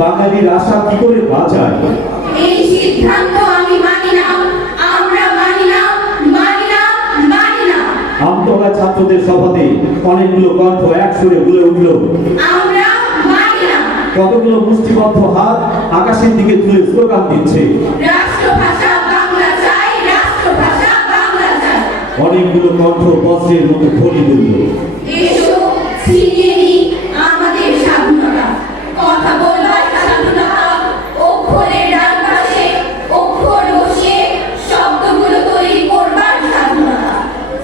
বাঙালির আশা কি করে বাঁচায়? এই সিদ্ধান্ত আমি মানি না, আমরা মানি না, মানি না, মানি না। আমতলা ছাত্রদের সভাতে অনেকগুলো কণ্ঠ একসুরে বলে উঠল, আমরা মানি না। কতগুলো মুষ্টিবদ্ধ হাত আকাশের দিকে তুলে স্লোগান দিচ্ছে, রাষ্ট্রভাষা বাংলা চাই, রাষ্ট্রভাষা বাংলা চাই। অনেকগুলো কণ্ঠ বজ্রের মতো ধ্বনি তুলল, এসো ছিনিয়ে নিই আমাদের স্বাধীনতা। কথা বলবার স্বাধীনতা, অক্ষরের ডান পাশে অক্ষর বসিয়ে শব্দগুলো তৈরি করবার স্বাধীনতা,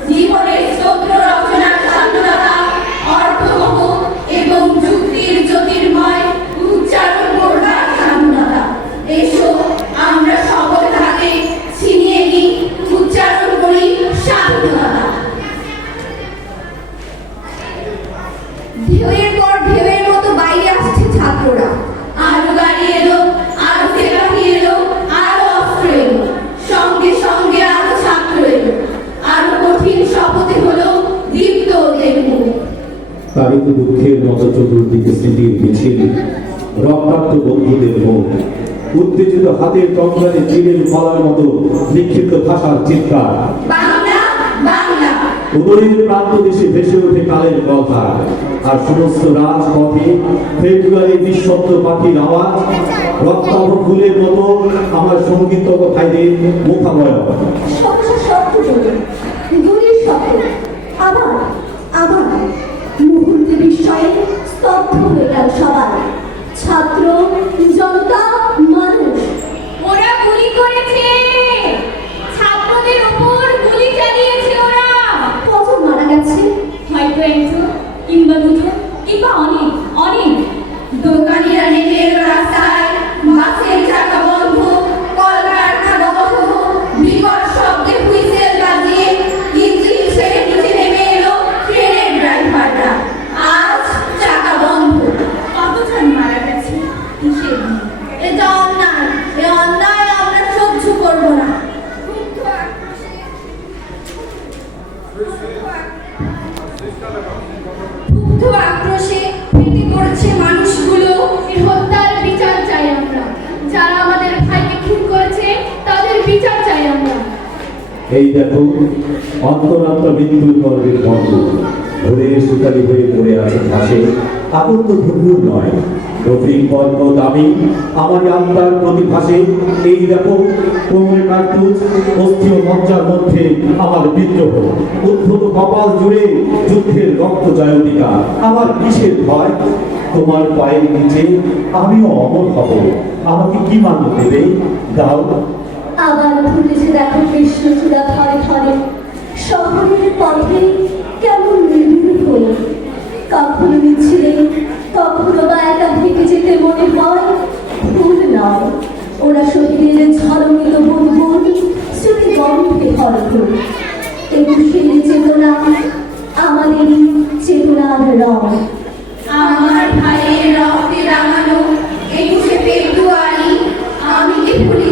জীবনের স্তোত্র রচনার স্বাধীনতা, অর্থবহ এবং যুক্তির জ্যোতির্ময় উচ্চারণ করবার স্বাধীনতা। এসো আমরা শপথ হাতে ছিনিয়ে নিই, উচ্চারণ করি স্বাধীনতা। ঢেউয়ের পর ঢেউয়ের মতো বাইরে আসছে ছাত্ররা, আরো গাড়ি এলো, আরো সেনাবাহিনী এলো, আরো অস্ত্র এলো, সঙ্গে সঙ্গে আরো ছাত্র এলো, আরো কঠিন শপথে হলো দীপ্ত ওদের মুখ। তারিত দুঃখের মতো চতুর্দিকে স্মৃতির মিছিল, রক্তাক্ত বন্ধুদের মুখ, উত্তেজিত হাতের টঙ্কারে তীরের ফলার মতো নিক্ষিপ্ত ভাষার চিৎকার। বাংলা বাংলা উদয়ের প্রান্ত দেশে ভেসে ওঠে কালের কথা, আর সমস্ত রাজপথে ফেব্রুয়ারি নিঃশব্দ পাখির আওয়াজ, রক্তাভ ফুলের মতো আমার সঙ্গীত ভাইদের মুখাময়। সহসা শব্দ জোরে, গুলির শব্দ, আবার আবার মুহূর্তে বিস্ময়ে স্তব্ধ হয়ে গেল সবাই। ছাত্র, জনতা, মানুষ। ওরা গুলি করেছে, ছাত্রদের উপর গুলি চালিয়েছে ওরা। কজন মারা গেছে? হয়তো একজন কিংবা দুজন কিংবা অনেক অনেক। দোকানিরা নেমে এলো রাস্তায়, বাসের চাকা বন্ধ, কলকারখানা বন্ধ, বিকট শব্দে হুইসেল বাজিয়ে ইঞ্জিন ছেড়ে নিচে নেমে এলো ট্রেনের ড্রাইভাররা। আজ চাকা বন্ধ। কতজন মারা গেছে হিসেব নেই। এটা অন্যায়, এ অন্যায় আমরা সহ্য করবো না। ক্ষুব্ধ আক্রোশে ফেটে পড়ছে মানুষগুলো। এর হত্যার বিচার চাই আমরা। যারা আমাদের ভাইকে খুন করেছে তাদের বিচার চাই আমরা। এই দেখো, অন্তরাত্মা মৃত্যুর গর্বের গন্ধ ধরে সুতালি হয়ে পড়ে আছে ঘাসে, আগত ভুল নয়, রফিক পদ্ম দামি আমার আত্মার প্রতি ভাসে। এই দেখো, কোমরে কার্তুজ, অস্থি ও মজ্জার মধ্যে আমার বিদ্রোহ, উদ্ধত কপাল জুড়ে যুদ্ধের রক্ত জয়তিকা। আমার কিসের ভয়? তোমার পায়ের নিচে আমিও অমর হব। আমাকে কি মান দেবে? দাও। আবার ফুটেছে দেখো কৃষ্ণচূড়া থরে থরে, শহরের পথে কেমন নির্ভীক হয়ে। কখনো মিছিলে, কখনো বা একা ভেঙে যেতে মনে হয় ভুল নয়। ওরা শহীদের ঝলমিত বুনবুন, স্মৃতি গন্ধে ভরপুর। এবং সেই চেতনা আমাদের চেতনার রং। আমার ভাইয়ের রক্তে রাঙানো 21শে ফেব্রুয়ারি আমি কি ভুলে